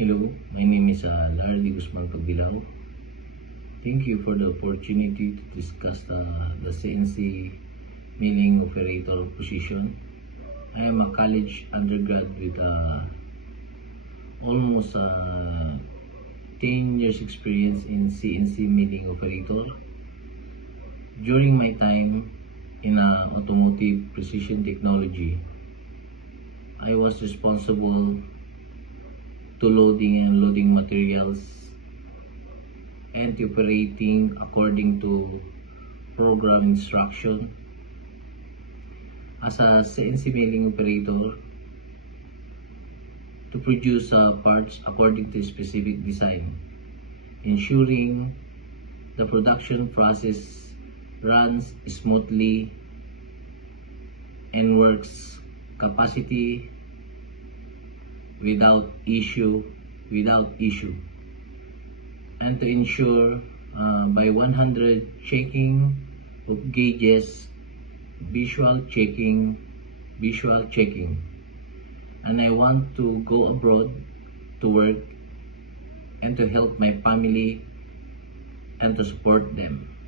Hello, my name is Larry Guzman Pagbilao. Thank you for the opportunity to discuss the CNC milling operator position. I am a college undergrad with almost 10 years experience in CNC milling operator. During my time in automotive precision technology, I was responsible to loading and unloading materials and to operating according to program instruction. As a CNC milling operator, to produce parts according to specific design, ensuring the production process runs smoothly and works capacity without issue, and to ensure by 100 checking of gauges, visual checking, and I want to go abroad to work and to help my family and to support them.